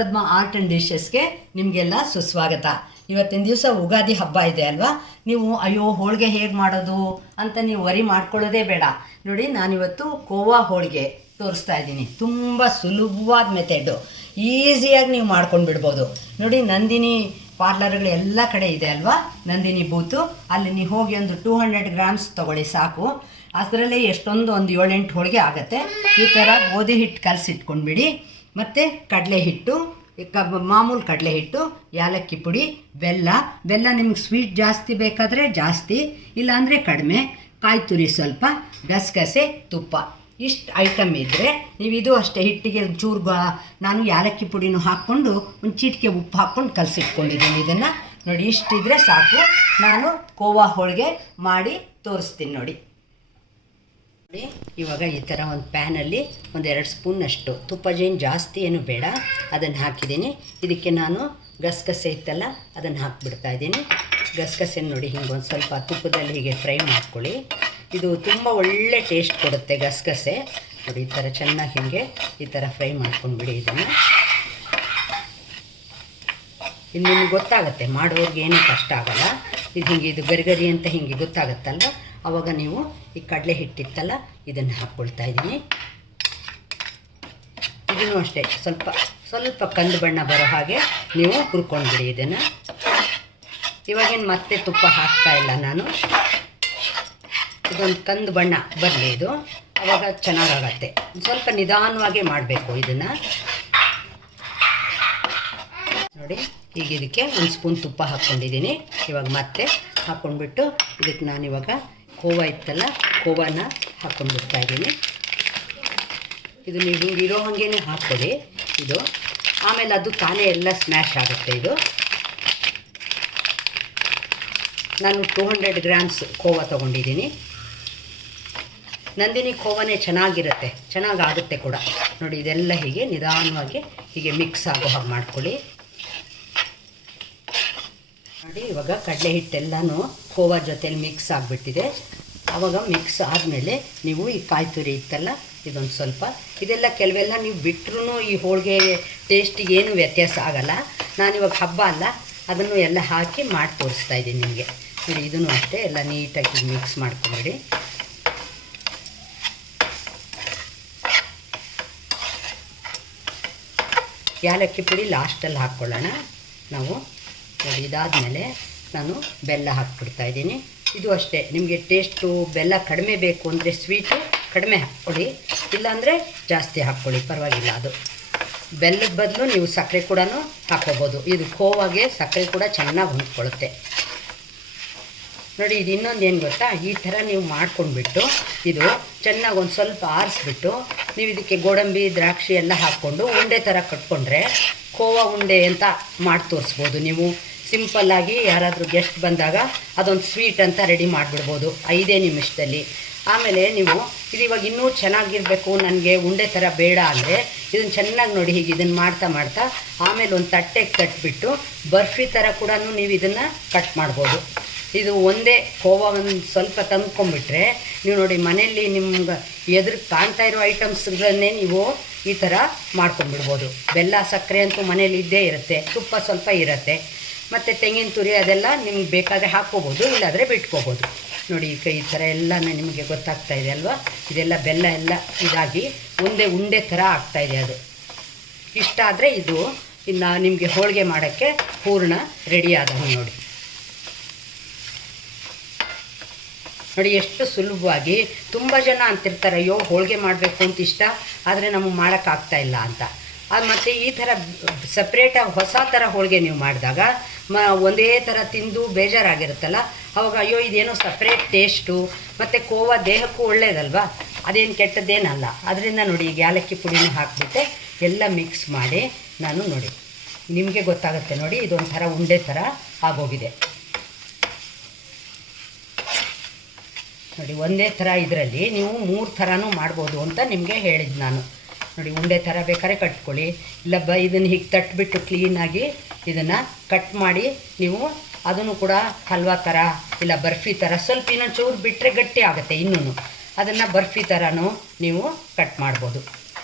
Padma art and ಡಿಶಸ್ಗೆ ನಿಮಗೆಲ್ಲ ಸುಸ್ವಾಗತ. ಇವತ್ತಿನ ದಿವಸ ಉಗಾದಿ ಹಬ್ಬ ಇದೆ ಅಲ್ವಾ? ನೀವು, ಅಯ್ಯೋ, ಹೋಳಿಗೆ ಹೇಗೆ ಮಾಡೋದು? ಅಂತ ನೀವು ವರಿ ಮಾಡ್ಕೊಳ್ಳೋದೇ ಬೇಡ. ನೋಡಿ, ನಾನಿವತ್ತು ಕೋವಾ ಹೋಳಿಗೆ ತೋರಿಸ್ತಾ ಇದ್ದೀನಿ. ತುಂಬ ಸುಲಭವಾದ ಮೆಥೆಡು ಈಸಿಯಾಗಿ ನೀವು ಮಾಡ್ಕೊಂಡು ಬಿಡ್ಬೋದು. ನೋಡಿ, ನಂದಿನಿ ಪಾರ್ಲರ್ಗಳು ಎಲ್ಲ ಕಡೆ ಇದೆ ಅಲ್ವಾ? ನಂದಿನಿ ಬೂತು. ಅಲ್ಲಿ ನೀವು ಹೋಗಿ ಒಂದು ಟೂ ಹಂಡ್ರೆಡ್ ಗ್ರಾಮ್ಸ್ ತೊಗೊಳ್ಳಿ, ಸಾಕು. ಅದರಲ್ಲೇ ಎಷ್ಟೊಂದು ಒಂದು ಏಳೆಂಟು ಹೋಳಿಗೆ ಆಗುತ್ತೆ. ಈ ಥರ ಗೋಧಿ ಹಿಟ್ಟು ಕಲಸಿಟ್ಕೊಂಡ್ಬಿಡಿ. ಮತ್ತು ಕಡಲೆ ಹಿಟ್ಟು ಕಬ್ ಮಾಮೂಲು ಕಡಲೆ ಹಿಟ್ಟು, ಯಾಲಕ್ಕಿ ಪುಡಿ, ಬೆಲ್ಲ. ಬೆಲ್ಲ ನಿಮ್ಗೆ ಸ್ವೀಟ್ ಜಾಸ್ತಿ ಬೇಕಾದರೆ ಜಾಸ್ತಿ, ಇಲ್ಲಾಂದರೆ ಕಡಿಮೆ. ಕಾಯಿ ತುರಿ ಸ್ವಲ್ಪ, ಗಸಗಸೆ, ತುಪ್ಪ. ಇಷ್ಟು ಐಟಮ್ ಇದ್ದರೆ ನೀವು ಇದು ಅಷ್ಟೇ ಹಿಟ್ಟಿಗೆ ಚೂರು ನಾನು ಯಾಲಕ್ಕಿ ಪುಡಿನೂ ಹಾಕ್ಕೊಂಡು ಒಂದು ಚಿಟಿಕೆ ಉಪ್ಪು ಹಾಕ್ಕೊಂಡು ಕಲಸಿಟ್ಕೊಂಡಿದ್ದೀನಿ ಇದನ್ನು. ನೋಡಿ ಇಷ್ಟಿದ್ರೆ ಸಾಕು. ನಾನು ಕೋವಾ ಹೋಳಿಗೆ ಮಾಡಿ ತೋರಿಸ್ತೀನಿ ನೋಡಿ. ನೋಡಿ ಇವಾಗ ಈ ಥರ ಒಂದು ಪ್ಯಾನಲ್ಲಿ ಒಂದು ಎರಡು ಸ್ಪೂನಷ್ಟು ತುಪ್ಪ ಜೇನು ಜಾಸ್ತಿ ಏನು ಬೇಡ, ಅದನ್ನು ಹಾಕಿದ್ದೀನಿ. ಇದಕ್ಕೆ ನಾನು ಗಸಗಸೆ ಇತ್ತಲ್ಲ, ಅದನ್ನು ಹಾಕಿಬಿಡ್ತಾ ಇದ್ದೀನಿ. ಗಸಗಸೆ ನೋಡಿ ಹಿಂಗೆ ಒಂದು ಸ್ವಲ್ಪ ತುಪ್ಪದಲ್ಲಿ ಹೀಗೆ ಫ್ರೈ ಮಾಡ್ಕೊಳ್ಳಿ. ಇದು ತುಂಬ ಒಳ್ಳೆ ಟೇಸ್ಟ್ ಕೊಡುತ್ತೆ ಗಸಗಸೆ. ನೋಡಿ, ಈ ಥರ ಚೆನ್ನಾಗಿ ಹಿಂಗೆ ಈ ಥರ ಫ್ರೈ ಮಾಡ್ಕೊಂಡ್ಬಿಡಿ ಇದನ್ನು. ಇಲ್ಲಿ ನಿಮ್ಗೆ ಗೊತ್ತಾಗುತ್ತೆ, ಮಾಡೋರಿಗೆ ಏನೂ ಕಷ್ಟ ಆಗಲ್ಲ. ಇದು ಹಿಂಗೆ, ಇದು ಗರಿಗರಿ ಅಂತ ಹಿಂಗೆ ಗೊತ್ತಾಗುತ್ತಲ್ವ? ಆವಾಗ ನೀವು ಈ ಕಡಲೆ ಹಿಟ್ಟಿತ್ತಲ್ಲ, ಇದನ್ನು ಹಾಕ್ಕೊಳ್ತಾ ಇದ್ದೀನಿ. ಇದನ್ನು ಅಷ್ಟೇ, ಸ್ವಲ್ಪ ಸ್ವಲ್ಪ ಕಂದು ಬಣ್ಣ ಬರೋ ಹಾಗೆ ನೀವು ಹುರ್ಕೊಂಡ್ಬಿಡಿ ಇದನ್ನು. ಇವಾಗೇನು ಮತ್ತೆ ತುಪ್ಪ ಹಾಕ್ತಾ ಇಲ್ಲ ನಾನು. ಇದೊಂದು ಕಂದು ಬಣ್ಣ ಬರಲಿ ಇದು. ಆವಾಗ ಚೆನ್ನಾಗಾಗತ್ತೆ. ಸ್ವಲ್ಪ ನಿಧಾನವಾಗಿ ಮಾಡಬೇಕು ಇದನ್ನು. ನೋಡಿ, ಈಗ ಇದಕ್ಕೆ ಒಂದು ಸ್ಪೂನ್ ತುಪ್ಪ ಹಾಕ್ಕೊಂಡಿದ್ದೀನಿ. ಇವಾಗ ಮತ್ತೆ ಹಾಕ್ಕೊಂಡ್ಬಿಟ್ಟು ಇದಕ್ಕೆ ನಾನು ಇವಾಗ ಕೋವಾ ಇತ್ತಲ್ಲ, ಕೋವಾನ ಹಾಕ್ಕೊಂಡ್ಬಿಡ್ತಾ ಇದ್ದೀನಿ. ಇದು ನೀವು ಇರೋ ಹಾಗೇನೆ ಹಾಕ್ಕೊಳ್ಳಿ ಇದು ಆಮೇಲೆ ಅದು ತಾನೇ ಎಲ್ಲ ಸ್ಮ್ಯಾಶ್ ಆಗುತ್ತೆ ಇದು. ನಾನು ಟೂ ಹಂಡ್ರೆಡ್ ಗ್ರಾಮ್ಸ್ ಕೋವಾ ತೊಗೊಂಡಿದ್ದೀನಿ. ನಂದಿನಿ ಕೋವಾನೇ ಚೆನ್ನಾಗಿರುತ್ತೆ, ಚೆನ್ನಾಗಾಗುತ್ತೆ ಕೂಡ. ನೋಡಿ, ಇದೆಲ್ಲ ಹೀಗೆ ನಿಧಾನವಾಗಿ ಹೀಗೆ ಮಿಕ್ಸ್ ಆಗೋ ಹಾಗೆ ಮಾಡ್ಕೊಳ್ಳಿ. ನೋಡಿ ಇವಾಗ ಕಡಲೆ ಹಿಟ್ಟೆಲ್ಲನೂ ಕೋವಾ ಜೊತೆಲಿ ಮಿಕ್ಸ್ ಆಗಿಬಿಟ್ಟಿದೆ. ಆವಾಗ ಮಿಕ್ಸ್ ಆದಮೇಲೆ ನೀವು ಈ ಕಾಯಿ ತುರಿ ಇತ್ತಲ್ಲ ಇದೊಂದು ಸ್ವಲ್ಪ ಇದೆಲ್ಲ ಕೆಲವೆಲ್ಲ ನೀವು ಬಿಟ್ಟರೂ ಈ ಹೋಳಿಗೆ ಟೇಸ್ಟಿಗೆ ಏನು ವ್ಯತ್ಯಾಸ ಆಗಲ್ಲ. ನಾನಿವಾಗ ಹಬ್ಬ ಅಲ್ಲ, ಅದನ್ನು ಎಲ್ಲ ಹಾಕಿ ಮಾಡಿ ತೋರಿಸ್ತಾ ಇದ್ದೀನಿ ನಿಮಗೆ. ನೋಡಿ, ಇದನ್ನು ಅಷ್ಟೇ ಎಲ್ಲ ನೀಟಾಗಿ ಮಿಕ್ಸ್ ಮಾಡ್ಕೊಬೇಡಿ. ಯಾಲಕ್ಕಿ ಪುಡಿ ಲಾಸ್ಟಲ್ಲಿ ಹಾಕ್ಕೊಳ್ಳೋಣ ನಾವು ನೋಡಿ ಇದಾದಮೇಲೆ ನಾನು ಬೆಲ್ಲ ಹಾಕ್ಬಿಡ್ತಾ ಇದ್ದೀನಿ. ಇದು ಅಷ್ಟೇ, ನಿಮಗೆ ಟೇಸ್ಟು ಬೆಲ್ಲ ಕಡಿಮೆ ಬೇಕು ಅಂದರೆ ಸ್ವೀಟು ಕಡಿಮೆ ಹಾಕ್ಕೊಳ್ಳಿ, ಇಲ್ಲಾಂದರೆ ಜಾಸ್ತಿ ಹಾಕ್ಕೊಳ್ಳಿ, ಪರವಾಗಿಲ್ಲ ಅದು. ಬೆಲ್ಲದ ಬದಲು ನೀವು ಸಕ್ಕರೆ ಕೂಡ ಹಾಕ್ಕೋಬೋದು. ಇದು ಕೋವಾಗೆ ಸಕ್ಕರೆ ಕೂಡ ಚೆನ್ನಾಗಿ ಹೊಂದ್ಕೊಳ್ಳುತ್ತೆ. ನೋಡಿ, ಇದು ಇನ್ನೊಂದು ಏನು ಗೊತ್ತಾ? ಈ ಥರ ನೀವು ಮಾಡ್ಕೊಂಡ್ಬಿಟ್ಟು, ಇದು ಚೆನ್ನಾಗಿ ಒಂದು ಸ್ವಲ್ಪ ಆರಿಸ್ಬಿಟ್ಟು, ನೀವು ಇದಕ್ಕೆ ಗೋಡಂಬಿ, ದ್ರಾಕ್ಷಿ ಎಲ್ಲ ಹಾಕ್ಕೊಂಡು ಉಂಡೆ ಥರ ಕಟ್ಕೊಂಡ್ರೆ ಕೋವಾ ಉಂಡೆ ಅಂತ ಮಾಡಿ ತೋರಿಸ್ಬೋದು ನೀವು. ಸಿಂಪಲ್ಲಾಗಿ ಯಾರಾದರೂ ಗೆಸ್ಟ್ ಬಂದಾಗ ಅದೊಂದು ಸ್ವೀಟ್ ಅಂತ ರೆಡಿ ಮಾಡಿಬಿಡ್ಬೋದು. ಐದೇ ನಿಮಿಷದಲ್ಲಿ. ಆಮೇಲೆ ನೀವು ಇದು ಇವಾಗ ಇನ್ನೂ ಚೆನ್ನಾಗಿರಬೇಕು, ನನಗೆ ಉಂಡೆ ಥರ ಬೇಡ ಅಂದರೆ ಇದನ್ನು ಚೆನ್ನಾಗಿ ನೋಡಿ ಹೀಗೆ ಇದನ್ನು ಮಾಡ್ತಾ ಮಾಡ್ತಾ ಆಮೇಲೆ ಒಂದು ತಟ್ಟೆಗೆ ಕಟ್ಬಿಟ್ಟು ಬರ್ಫಿ ಥರ ಕೂಡ ನೀವು ಇದನ್ನು ಕಟ್ ಮಾಡ್ಬೋದು. ಇದು ಒಂದೇ ಕೋವ ಒಂದು ಸ್ವಲ್ಪ ತಂದ್ಕೊಂಡ್ಬಿಟ್ರೆ ನೀವು ನೋಡಿ ಮನೆಯಲ್ಲಿ ನಿಮ್ಗೆ ಎದುರು ಕಾಣ್ತಾ ಇರೋ ಐಟಮ್ಸ್ಗಳನ್ನೇ ನೀವು ಈ ಥರ ಮಾಡ್ಕೊಂಡ್ಬಿಡ್ಬೋದು. ಬೆಲ್ಲ, ಸಕ್ಕರೆ ಅಂತೂ ಮನೇಲಿ ಇದ್ದೇ ಇರುತ್ತೆ, ತುಪ್ಪ ಸ್ವಲ್ಪ ಇರುತ್ತೆ. ಮತ್ತು ತೆಂಗಿನ ತುರಿ ಅದೆಲ್ಲ ನಿಮ್ಗೆ ಬೇಕಾದರೆ ಹಾಕ್ಕೋಬೋದು, ಇಲ್ಲಾದರೆ ಬಿಟ್ಕೋಬೋದು. ನೋಡಿ ಈಗ ಈ ಥರ ಎಲ್ಲ ನಿಮಗೆ ಗೊತ್ತಾಗ್ತಾ ಇದೆ ಅಲ್ವಾ? ಇದೆಲ್ಲ ಬೆಲ್ಲ ಎಲ್ಲ ಇದಾಗಿ ಒಂದೇ ಉಂಡೆ ಥರ ಆಗ್ತಾಯಿದೆ ಅದು. ಇಷ್ಟ ಆದರೆ ಇದು ಇನ್ನು ನಿಮಗೆ ಹೋಳಿಗೆ ಮಾಡೋಕ್ಕೆ ಪೂರ್ಣ ರೆಡಿ ಆದವು ನೋಡಿ. ನೋಡಿ, ಎಷ್ಟು ಸುಲಭವಾಗಿ ತುಂಬ ಜನ ಅಂತಿರ್ತಾರೆ, ಅಯ್ಯೋ, ಹೋಳಿಗೆ ಮಾಡಬೇಕು ಅಂತ ಇಷ್ಟ, ಆದರೆ ನಮಗೆ ಮಾಡೋಕ್ಕಾಗ್ತಾ ಇಲ್ಲ ಅಂತ. ಮತ್ತು ಈ ಥರ ಸಪ್ರೇಟಾಗಿ ಹೊಸ ಥರ ಹೋಳಿಗೆ ನೀವು ಮಾಡಿದಾಗ, ಮ, ಒಂದೇ ಥರ ತಿಂದು ಬೇಜಾರಾಗಿರುತ್ತಲ್ಲ? ಅವಾಗ ಅಯ್ಯೋ, ಇದೇನೋ ಸಪ್ರೇಟ್ ಟೇಸ್ಟು ಮತ್ತು ಕೋವಾ ದೇಹಕ್ಕೂ ಒಳ್ಳೇದಲ್ವಾ? ಅದೇನು ಕೆಟ್ಟದ್ದೇನಲ್ಲ. ಅದರಿಂದ ನೋಡಿ, ಈಗ ಏಲಕ್ಕಿ ಪುಡಿನೂ ಹಾಕಿಬಿಟ್ಟೆ, ಎಲ್ಲ ಮಿಕ್ಸ್ ಮಾಡಿ ನಾನು ನೋಡಿ. ನಿಮಗೆ ಗೊತ್ತಾಗುತ್ತೆ ನೋಡಿ, ಇದೊಂಥರ ಉಂಡೆ ಥರ ಆಗೋಗಿದೆ. ನೋಡಿ, ಒಂದೇ ಥರ ಇದರಲ್ಲಿ ನೀವು ಮೂರು ಥರನೂ ಮಾಡ್ಬೋದು ಅಂತ ನಿಮಗೆ ಹೇಳಿದ್ದು ನಾನು. ನೋಡಿ, ಉಂಡೆ ಥರ ಬೇಕಾದ್ರೆ ಕಟ್ಕೊಳ್ಳಿ. ಇಲ್ಲ, ಬ, ಇದನ್ನು ಹೀಗೆ ತಟ್ಬಿಟ್ಟು ಕ್ಲೀನಾಗಿ ಇದನ್ನು ಕಟ್ ಮಾಡಿ ನೀವು ಅದನ್ನು ಕೂಡ ಹಲ್ವಾ ಥರ ಇಲ್ಲ ಬರ್ಫಿ ಥರ ಸ್ವಲ್ಪ ಇನ್ನೊಂದು ಚೂರು ಬಿಟ್ಟರೆ ಗಟ್ಟಿ ಆಗುತ್ತೆ ಇನ್ನೂ ಅದನ್ನು ಬರ್ಫಿ ಥರನೂ ನೀವು ಕಟ್ ಮಾಡ್ಬೋದು.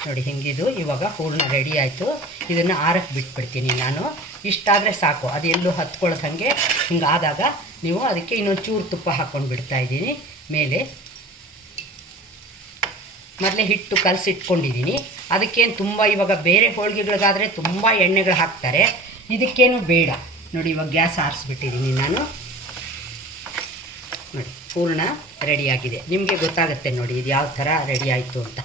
ನೋಡಿ, ಹಿಂಗಿದು ಇವಾಗ ಹೂರ್ಣ ರೆಡಿ ಆಯಿತು. ಇದನ್ನು ಆರಕ್ಕೆ ಬಿಟ್ಬಿಡ್ತೀನಿ ನಾನು. ಇಷ್ಟಾದರೆ ಸಾಕು, ಅದು ಎಲ್ಲೂ ಹತ್ಕೊಳ್ಳೋದು ಹಾಗೆ ಹಿಂಗಾದಾಗ ನೀವು ಅದಕ್ಕೆ ಇನ್ನೊಂದು ಚೂರು ತುಪ್ಪ ಹಾಕ್ಕೊಂಡು ಬಿಡ್ತಾ ಇದ್ದೀನಿ. ಮೇಲೆ ಮೊದಲೇ ಹಿಟ್ಟು ಕಲಸಿಟ್ಕೊಂಡಿದ್ದೀನಿ ಅದಕ್ಕೇನು ತುಂಬ ಇವಾಗ ಬೇರೆ ಹೋಳಿಗೆಗಳಿಗಾದರೆ ತುಂಬ ಎಣ್ಣೆಗಳು ಹಾಕ್ತಾರೆ. ಇದಕ್ಕೇನು ಬೇಡ. ನೋಡಿ ಇವಾಗ ಗ್ಯಾಸ್ ಆರಿಸ್ಬಿಟ್ಟಿದ್ದೀನಿ ನಾನು. ನೋಡಿ, ಪೂರ್ಣ ರೆಡಿಯಾಗಿದೆ. ನಿಮಗೆ ಗೊತ್ತಾಗುತ್ತೆ ನೋಡಿ ಇದು ಯಾವ ಥರ ರೆಡಿ ಆಯಿತು ಅಂತ.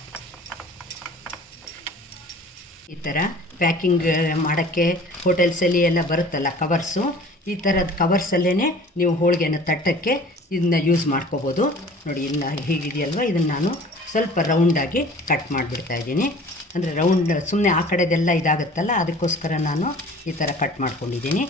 ಈ ಥರ ಪ್ಯಾಕಿಂಗ್ ಮಾಡೋಕ್ಕೆ ಹೋಟೆಲ್ಸಲ್ಲಿ ಎಲ್ಲ ಬರುತ್ತಲ್ಲ ಕವರ್ಸು, ಈ ಥರದ ಕವರ್ಸಲ್ಲೇ ನೀವು ಹೋಳಿಗೆನ ತಟ್ಟಕ್ಕೆ ಇದನ್ನ ಯೂಸ್ ಮಾಡ್ಕೋಬೋದು. ನೋಡಿ, ಇನ್ನು ಹೀಗಿದೆಯಲ್ವ? ಇದನ್ನು ನಾನು ಸ್ವಲ್ಪ ರೌಂಡಾಗಿ ಕಟ್ ಮಾಡಿಬಿಡ್ತಾ ಇದ್ದೀನಿ. ಅಂದರೆ ರೌಂಡ್ ಸುಮ್ಮನೆ ಆ ಕಡೆದೆಲ್ಲ ಇದಾಗುತ್ತಲ್ಲ, ಅದಕ್ಕೋಸ್ಕರ ನಾನು ಈ ಥರ ಕಟ್ ಮಾಡ್ಕೊಂಡಿದ್ದೀನಿ.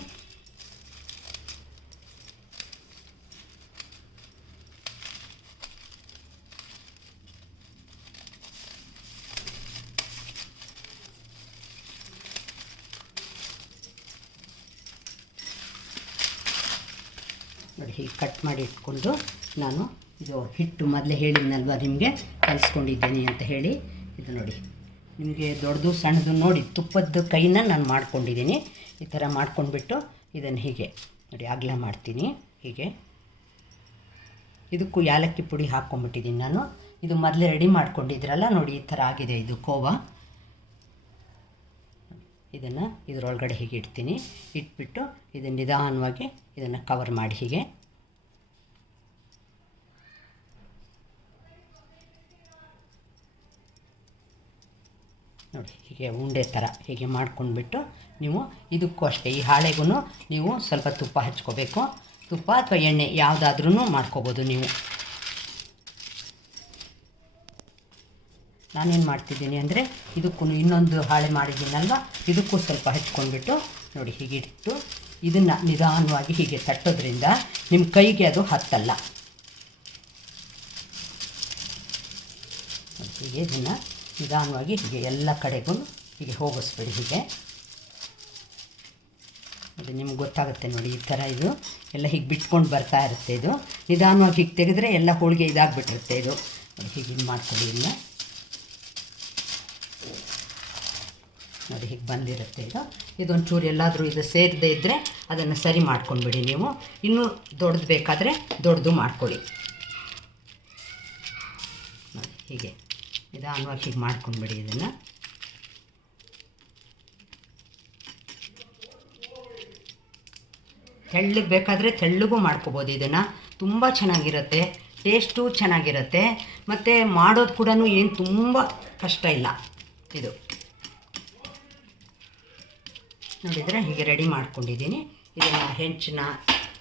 ನೋಡಿ, ಹೀಗೆ ಕಟ್ ಮಾಡಿ ಇಟ್ಕೊಂಡು ನಾನು ಇದು ಹಿಟ್ಟು ಮೊದಲೇ ಹೇಳಿದ್ನಲ್ವ ನಿಮಗೆ? ಕಲಿಸ್ಕೊಂಡಿದ್ದೇನೆ ಅಂತ ಹೇಳಿ. ಇದು ನೋಡಿ. ನಿಮಗೆ ದೊಡ್ಡದು ಸಣ್ಣದು ನೋಡಿ ತುಪ್ಪದ ಕೈನ ನಾನು ಮಾಡ್ಕೊಂಡಿದ್ದೀನಿ. ಈ ಥರ ಮಾಡ್ಕೊಂಡ್ಬಿಟ್ಟು ಇದನ್ನು ಹೀಗೆ ನೋಡಿ ಅಗಲ ಮಾಡ್ತೀನಿ. ಹೀಗೆ. ಇದಕ್ಕೂ ಯಾಲಕ್ಕಿ ಪುಡಿ ಹಾಕ್ಕೊಂಡ್ಬಿಟ್ಟಿದ್ದೀನಿ ನಾನು. ಇದು ಮೊದಲೇ ರೆಡಿ ಮಾಡ್ಕೊಂಡಿದ್ರಲ್ಲ, ನೋಡಿ, ಈ ಥರ ಆಗಿದೆ ಇದು ಕೋವಾ. ಇದನ್ನು ಇದರೊಳಗಡೆ ಹೀಗೆ ಇಡ್ತೀನಿ. ಇಟ್ಬಿಟ್ಟು ಇದನ್ನು ನಿಧಾನವಾಗಿ ಇದನ್ನು ಕವರ್ ಮಾಡಿ ಹೀಗೆ. ನೋಡಿ, ಹೀಗೆ ಉಂಡೆ ಥರ ಹೀಗೆ ಮಾಡ್ಕೊಂಡ್ಬಿಟ್ಟು ನೀವು ಇದಕ್ಕೂ ಅಷ್ಟೇ, ಈ ಹಾಳೆಗೂ ನೀವು ಸ್ವಲ್ಪ ತುಪ್ಪ ಹಚ್ಕೋಬೇಕು. ತುಪ್ಪ ಅಥವಾ ಎಣ್ಣೆ ಯಾವುದಾದ್ರೂ ಮಾಡ್ಕೋಬೋದು ನೀವು. ನಾನೇನು ಮಾಡ್ತಿದ್ದೀನಿ ಅಂದರೆ ಇದಕ್ಕೂ ಇನ್ನೊಂದು ಹಾಳೆ ಮಾಡಿದ್ದೀನಲ್ವ, ಇದಕ್ಕೂ ಸ್ವಲ್ಪ ಹಚ್ಕೊಂಡ್ಬಿಟ್ಟು ನೋಡಿ, ಹೀಗೆ ಇಟ್ಟು ಇದನ್ನು ನಿಧಾನವಾಗಿ ಹೀಗೆ ತಟ್ಟೋದ್ರಿಂದ ನಿಮ್ಮ ಕೈಗೆ ಅದು ಹತ್ತಲ್ಲ. ಹೀಗೆ ಇದನ್ನು ನಿಧಾನವಾಗಿ ಹೀಗೆ ಎಲ್ಲ ಕಡೆಗೂ ಹೀಗೆ ಹೋಗಿಸ್ಬೇಡಿ ಹೀಗೆ. ಅದು ನಿಮ್ಗೆ ಗೊತ್ತಾಗುತ್ತೆ ನೋಡಿ ಈ ಥರ ಇದು. ಎಲ್ಲ ಹೀಗೆ ಬಿಟ್ಕೊಂಡು ಬರ್ತಾ ಇರುತ್ತೆ ಇದು. ನಿಧಾನವಾಗಿ ಹೀಗೆ ತೆಗೆದ್ರೆ ಎಲ್ಲ ಹೋಳಿಗೆ ಇದಾಗ್ಬಿಟ್ಟಿರುತ್ತೆ ಇದು. ಹೀಗೆ ಹಿಂಗೆ ಮಾಡ್ಕೊಳ್ಳಿ ಇಲ್ಲ ನೋಡಿ ಹೀಗೆ ಬಂದಿರುತ್ತೆ ಇದು. ಇದೊಂಚೂರು ಎಲ್ಲಾದರೂ ಇದು ಸೇರದೇ ಇದ್ದರೆ ಅದನ್ನು ಸರಿ ಮಾಡ್ಕೊಂಡ್ಬಿಡಿ ನೀವು. ಇನ್ನೂ ದೊಡ್ಡದು ಬೇಕಾದರೆ ದೊಡ್ಡದು ಮಾಡ್ಕೊಳ್ಳಿ. ನೋಡಿ ಹೀಗೆ. ನಿಧಾನವಾಗಿ ಹೀಗೆ ಮಾಡ್ಕೊಂಡ್ಬಿಡಿ ಇದನ್ನು. ತೆಳ್ಳಗೆ ಬೇಕಾದರೆ ತೆಳ್ಳಗೂ ಮಾಡ್ಕೋಬೋದು ಇದನ್ನು. ತುಂಬ ಚೆನ್ನಾಗಿರುತ್ತೆ, ಟೇಸ್ಟು ಚೆನ್ನಾಗಿರುತ್ತೆ, ಮತ್ತು ಮಾಡೋದು ಕೂಡ ಏನು ತುಂಬ ಕಷ್ಟ ಇಲ್ಲ ಇದು. ನೋಡಿದರೆ ಹೀಗೆ ರೆಡಿ ಮಾಡ್ಕೊಂಡಿದ್ದೀನಿ. ಇದನ್ನು ಹೆಂಚನ್ನ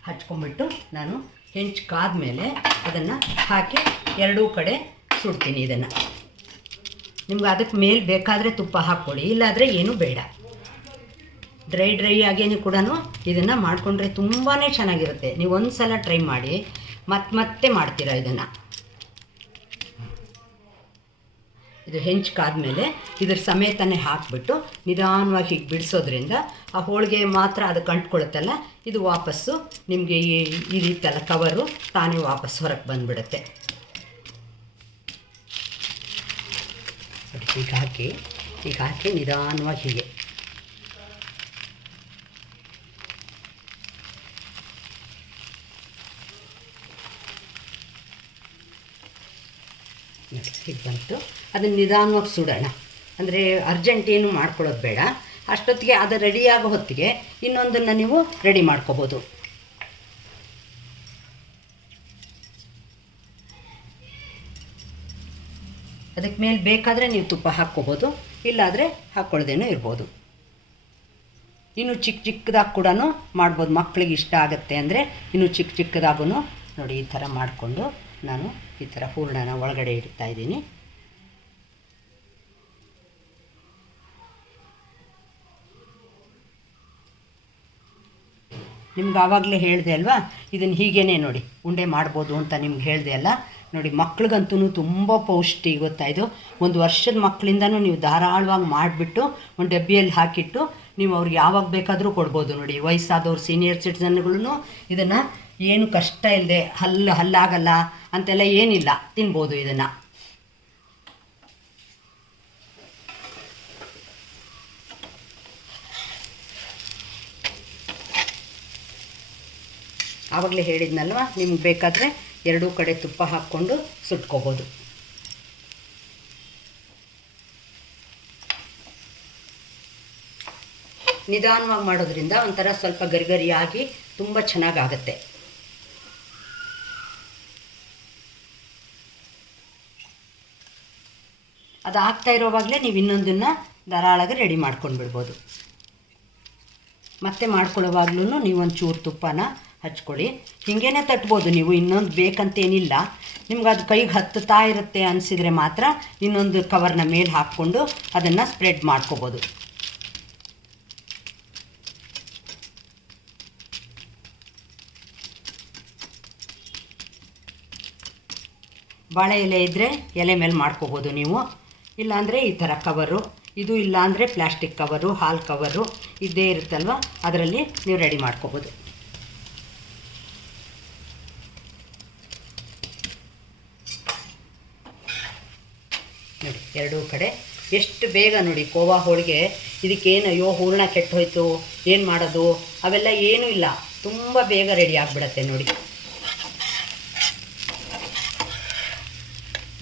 ಹಚ್ಕೊಂಬಿಟ್ಟು ನಾನು ಹೆಂಚು ಕಾದ್ಮೇಲೆ ಅದನ್ನು ಹಾಕಿ ಎರಡೂ ಕಡೆ ಸುಡ್ತೀನಿ ಇದನ್ನು. ನಿಮ್ಗೆ ಅದಕ್ಕೆ ಮೇಲೆ ಬೇಕಾದರೆ ತುಪ್ಪ ಹಾಕ್ಕೊಳ್ಳಿ, ಇಲ್ಲಾದರೆ ಏನೂ ಬೇಡ. ಡ್ರೈ ಡ್ರೈ ಆಗೇನು ಕೂಡ ಇದನ್ನು ಮಾಡಿಕೊಂಡ್ರೆ ತುಂಬಾ ಚೆನ್ನಾಗಿರುತ್ತೆ. ನೀವು ಒಂದು ಸಲ ಟ್ರೈ ಮಾಡಿ ಮತ್ತೆ ಮತ್ತೆ ಮಾಡ್ತೀರಾ ಇದನ್ನು. ಇದು ಹೆಂಚು ಕಾದ್ಮೇಲೆ ಇದ್ರ ಸಮೇತನೇ ಹಾಕಿಬಿಟ್ಟು ನಿಧಾನವಾಗಿ ಹೀಗೆ ಬಿಡಿಸೋದ್ರಿಂದ ಆ ಹೋಳಿಗೆ ಮಾತ್ರ ಅದು ಕಂಟ್ಕೊಳುತ್ತಲ್ಲ, ಇದು ವಾಪಸ್ಸು ನಿಮಗೆ ಈ ಈ ರೀತಿಯಲ್ಲ ಕವರು ತಾನೇ ವಾಪಸ್ ಹೊರಗೆ ಬಂದುಬಿಡುತ್ತೆ. ಈಗ ಹಾಕಿ ಈಗ ಹಾಕಿ ನಿಧಾನವಾಗಿ ಹೀಗೆ. ಹೀಗೆ ಬಂತು. ಅದನ್ನು ನಿಧಾನವಾಗಿ ಸುಡೋಣ. ಅಂದರೆ ಅರ್ಜೆಂಟ್ ಏನು ಮಾಡ್ಕೊಳ್ಳೋದು ಬೇಡ. ಅಷ್ಟೊತ್ತಿಗೆ ಅದು ರೆಡಿಯಾಗೋ ಹೊತ್ತಿಗೆ ಇನ್ನೊಂದನ್ನು ನೀವು ರೆಡಿ ಮಾಡ್ಕೋಬೋದು. ಅದಕ್ಕೆ ಮೇಲೆ ಬೇಕಾದರೆ ನೀವು ತುಪ್ಪ ಹಾಕ್ಕೋಬೋದು, ಇಲ್ಲಾದರೆ ಹಾಕ್ಕೊಳ್ದೇನೂ ಇರ್ಬೋದು. ಇನ್ನು ಚಿಕ್ಕ ಚಿಕ್ಕದಾಗಿ ಕೂಡ ಮಾಡ್ಬೋದು. ಮಕ್ಕಳಿಗೆ ಇಷ್ಟ ಆಗುತ್ತೆ ಅಂದರೆ ಇನ್ನು ಚಿಕ್ಕ ಚಿಕ್ಕದಾಗೂ ನೋಡಿ ಈ ಥರ ಮಾಡಿಕೊಂಡು ನಾನು ಈ ಥರ ಹೂರಣನ ಒಳಗಡೆ ಇಡ್ತಾ ಇದ್ದೀನಿ. ನಿಮ್ಗೆ ಆವಾಗಲೇ ಹೇಳಿದೆ ಅಲ್ವಾ? ಇದನ್ನು ಹೀಗೇನೆ ನೋಡಿ, ಉಂಡೆ ಮಾಡ್ಬೋದು ಅಂತ ನಿಮ್ಗೆ ಹೇಳಿದೆ ಅಲ್ಲ? ನೋಡಿ ಮಕ್ಳಿಗಂತೂ ತುಂಬ ಪೌಷ್ಟಿ ಗೊತ್ತಾಯಿತು ಒಂದು ವರ್ಷದ ಮಕ್ಕಳಿಂದನೂ ನೀವು ಧಾರಾಳವಾಗಿ ಮಾಡಿಬಿಟ್ಟು, ಒಂದು ಡಬ್ಬಿಯಲ್ಲಿ ಹಾಕಿಟ್ಟು, ನೀವು ಅವ್ರಿಗೆ ಯಾವಾಗ ಬೇಕಾದರೂ ಕೊಡ್ಬೋದು ನೋಡಿ. ವಯಸ್ಸಾದವ್ರು ಸೀನಿಯರ್ ಸಿಟಿಸನ್ಗಳೂ ಇದನ್ನು ಏನು ಕಷ್ಟ ಇಲ್ಲದೆ ಹಲ್ಲು, ಹಲ್ಲಾಗಲ್ಲ ಅಂತೆಲ್ಲ ಏನಿಲ್ಲ, ತಿನ್ಬೋದು ಇದನ್ನು. ಆವಾಗಲೇ ಹೇಳಿದ್ನಲ್ವಾ, ನಿಮ್ಗೆ ಬೇಕಾದರೆ ಎರಡೂ ಕಡೆ ತುಪ್ಪ ಹಾಕ್ಕೊಂಡು ಸುಟ್ಕೋಬೋದು. ನಿಧಾನವಾಗಿ ಮಾಡೋದ್ರಿಂದ ಒಂಥರ ಸ್ವಲ್ಪ ಗರಿಗರಿಯಾಗಿ ತುಂಬ ಚೆನ್ನಾಗಾಗತ್ತೆ. ಅದು ಆಗ್ತಾ ಇರೋವಾಗಲೇ ನೀವು ಇನ್ನೊಂದನ್ನು ದರಾಳಾಗಿ ರೆಡಿ ಮಾಡ್ಕೊಂಡು ಬಿಡ್ಬೋದು ಮತ್ತೆ ಮಾಡ್ಕೊಳ್ಳೋವಾಗ್ಲೂ ನೀವೊಂದು ಚೂರು ತುಪ್ಪನ ಹಚ್ಕೊಳ್ಳಿ. ಹಿಂಗೇನೆ ತಟ್ಬೋದು ನೀವು, ಇನ್ನೊಂದು ಬೇಕಂತೇನಿಲ್ಲ. ನಿಮ್ಗೆ ಅದು ಕೈಗೆ ಹತ್ತುತ್ತಾ ಇರುತ್ತೆ ಅನಿಸಿದರೆ ಮಾತ್ರ ಇನ್ನೊಂದು ಕವರ್ನ ಮೇಲೆ ಹಾಕ್ಕೊಂಡು ಅದನ್ನು ಸ್ಪ್ರೆಡ್ ಮಾಡ್ಕೋಬೋದು. ಬಾಳೆ ಎಲೆ ಇದ್ದರೆ ಎಲೆ ಮೇಲೆ ಮಾಡ್ಕೋಬೋದು ನೀವು. ಇಲ್ಲಾಂದರೆ ಈ ಥರ ಕವರು. ಇದು ಇಲ್ಲಾಂದರೆ ಪ್ಲಾಸ್ಟಿಕ್ ಕವರು, ಹಾಲ್ ಕವರು ಇದ್ದೇ ಇರುತ್ತಲ್ವ? ಅದರಲ್ಲಿ ನೀವು ರೆಡಿ ಮಾಡ್ಕೋಬೋದು ನೋಡಿ ಎರಡೂ ಕಡೆ. ಎಷ್ಟು ಬೇಗ ನೋಡಿ ಕೋವಾ ಹೋಳಿಗೆ ಇದಕ್ಕೇನು ಅಯ್ಯೋ ಹೂರಣ ಕೆಟ್ಟು ಹೋಯ್ತು, ಏನು ಮಾಡೋದು? ಅವೆಲ್ಲ ಏನೂ ಇಲ್ಲ. ತುಂಬ ಬೇಗ ರೆಡಿ ಆಗಿಬಿಡತ್ತೆ ನೋಡಿ.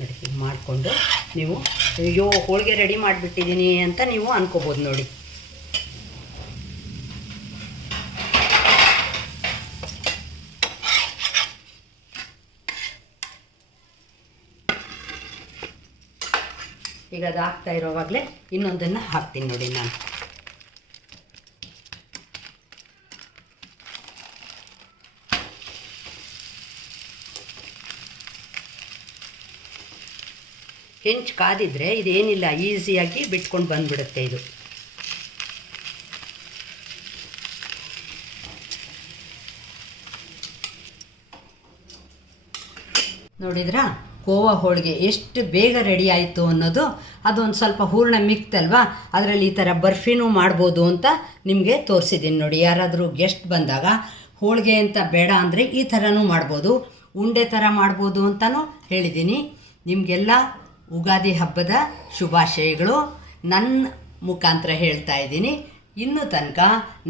ನೋಡಿ ಮಾಡಿಕೊಂಡು ನೀವು, ಅಯ್ಯೋ, ಹೋಳಿಗೆ ರೆಡಿ ಮಾಡಿಬಿಟ್ಟಿದ್ದೀನಿ ಅಂತ ನೀವು ಅನ್ಕೋಬೋದು ನೋಡಿ. ಈಗ ಅದು ಆಗ್ತಾ ಇರೋವಾಗಲೇ ಇನ್ನೊಂದನ್ನು ಹಾಕ್ತೀನಿ ನೋಡಿ ನಾನು. ಹೆಂಚು ಕಾದಿದ್ರೆ ಇದೇನಿಲ್ಲ, ಈಸಿಯಾಗಿ ಬಿಟ್ಕೊಂಡು ಬಂದ್ಬಿಡುತ್ತೆ ಇದು. ನೋಡಿದ್ರಾ? ಕೋವಾ ಹೋಳಿಗೆ ಎಷ್ಟು ಬೇಗ ರೆಡಿ ಆಯಿತು ಅನ್ನೋದು ಅದೊಂದು ಸ್ವಲ್ಪ ಹೂರಣ ಮಿಕ್ತಲ್ವಾ ಅದರಲ್ಲಿ ಈ ಥರ ಬರ್ಫಿನೂ ಮಾಡ್ಬೋದು ಅಂತ ನಿಮಗೆ ತೋರಿಸಿದ್ದೀನಿ ನೋಡಿ. ಯಾರಾದರೂ ಗೆಸ್ಟ್ ಬಂದಾಗ ಹೋಳಿಗೆ ಅಂತ ಬೇಡ ಅಂದರೆ ಈ ಥರನೂ ಮಾಡ್ಬೋದು. ಉಂಡೆ ಥರ ಮಾಡ್ಬೋದು ಅಂತಲೂ ಹೇಳಿದ್ದೀನಿ ನಿಮಗೆಲ್ಲ ಉಗಾದಿ ಹಬ್ಬದ ಶುಭಾಶಯಗಳು. ನನ್ನ ಮುಖಾಂತರ ಹೇಳ್ತಾ ಇದ್ದೀನಿ. ಇನ್ನೂ ತನಕ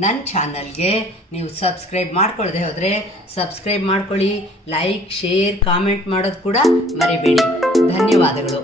ನನ್ನ ಚಾನಲ್ಗೆ ನೀವು ಸಬ್ಸ್ಕ್ರೈಬ್ ಮಾಡ್ಕೊಳ್ಳದೆ ಹೋದರೆ ಸಬ್ಸ್ಕ್ರೈಬ್ ಮಾಡ್ಕೊಳ್ಳಿ, ಲೈಕ್, ಶೇರ್, ಕಾಮೆಂಟ್ ಮಾಡೋದು ಕೂಡ ಮರಿಬೇಡಿ. ಧನ್ಯವಾದಗಳು.